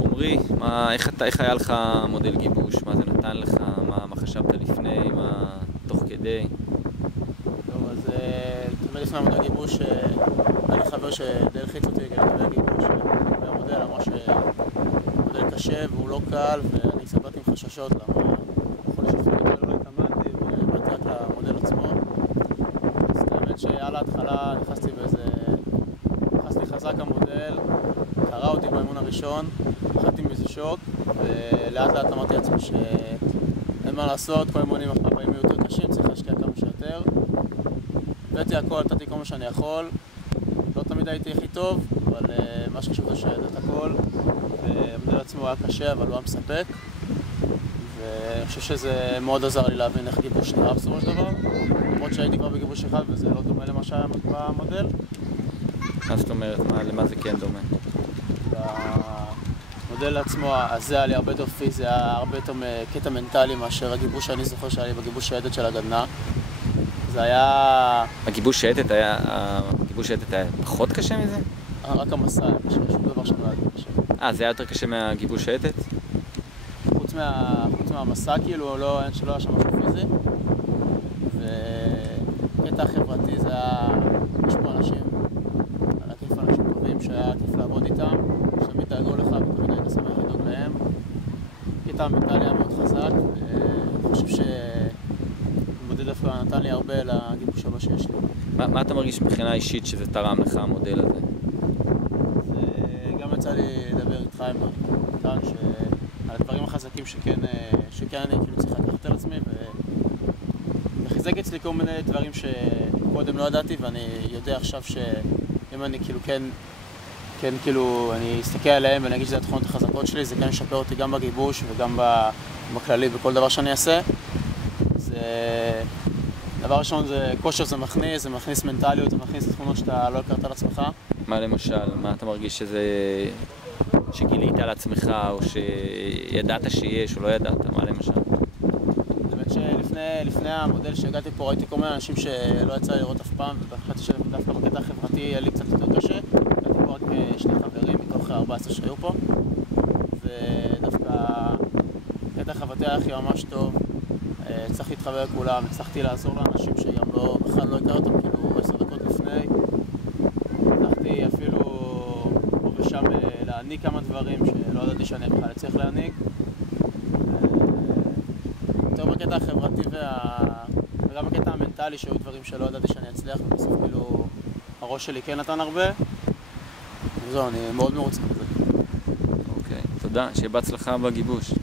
עומרי, איך היה לך מודל גיבוש? מה זה נתן לך? מה חשבת לפני? מה תוך כדי? טוב, אז תמיד לפני המודל גיבוש היה לי חבר שדי הלחיץ אותי לגבי הגיבוש. לגבי המודל אמר שהמודל קשה והוא לא קל, ואני קצת באתי עם חששות למה יכול להיות שאפילו לא התאמנתי ובאתי רק למודל עצמו. אז האמת שעל ההתחלה נכנסתי חזק המודל, קרא אותי באימון הראשון, התחלתי מזה שוק, ולאט לאט אמרתי לעצמי שאין מה לעשות, כל האימונים הבאים יהיו יותר קשים, צריך להשקיע כמה שיותר. הבאתי הכל, נתתי כל מה שאני יכול, לא תמיד הייתי הכי טוב, אבל מה שחשוב זה שהבאת הכל, והמודל עצמו היה קשה, אבל הוא היה מספק, ואני חושב שזה מאוד עזר לי להבין איך גיבוש נראה בסופו של דבר, למרות שהייתי כבר בגיבוש אחד וזה לא דומה למה שהיה במודל. מה זאת אומרת? למה זה כן דומה? במודל עצמו הזה היה לי הרבה יותר פיזי, היה הרבה יותר קטע מנטלי מאשר הגיבוש שאני זוכר שהיה לי בגיבוש שייטת של הגדנ"ע. זה היה... הגיבוש שייטת היה פחות קשה מזה? רק המסע היה קשה, שום דבר שם לא היה קשה. זה היה יותר קשה מהגיבוש שייטת? חוץ מהמסע כאילו, שלא היה שם משהו פיזי. וקטע חברתי זה היה... יש פה אנשים, על הכיף אנשים טובים שהיה כיף לעבוד איתם, שתמיד דאגו לך ותמיד היית שמח לדאוג להם. קטע המנטלי היה מאוד חזק, ואני חושב שהמודל דווקא נתן לי הרבה לגיבוש הבא שיש לי. מה אתה מרגיש מבחינה אישית שזה תרם לך המודל הזה? גם יצא לי לדבר איתך עם נתן על הדברים החזקים שכן אני כאילו צריך לקחת על עצמי, וחיזק אצלי כל מיני דברים שקודם לא ידעתי, ואני יודע עכשיו שאם אני כאילו אני אסתכל עליהם ואני אגיד שזה התכונות החזקות שלי, זה כן ישפר אותי גם בגיבוש וגם בכללי בכל דבר שאני אעשה. דבר ראשון, כושר זה מכניס מנטליות, זה מכניס תכונות שאתה לא הכרת על עצמך. מה למשל? מה אתה מרגיש שגילית על עצמך, או שידעת שיש או לא ידעת? מה למשל? באמת שלפני המודל שהגעתי פה ראיתי כל מיני אנשים שלא יצא לראות אף פעם, ובחרתי שדווקא בקטע החברתי היה לי קצת יותר קשה. הגעתי פה רק שני חברים מתוך 14 שהיו פה, ודווקא הקטע החברתי היה הכי ממש טוב. הצלחתי להתחבר לכולם, הצלחתי לעזור לאנשים שגם בכלל לא הכר אותם, כאילו 10 דקות לפני. הצלחתי אפילו פה ושם להעניק כמה דברים שלא ידעתי שאני בכלל אצליח להעניק. יותר בקטע החברתי וגם בקטע המנטלי שהיו דברים שלא ידעתי שאני אצליח, ובסוף כאילו הראש שלי כן נתן הרבה. וזהו, אני מאוד מרוצה מזה. אוקיי, תודה, שיהיה בהצלחה בגיבוש.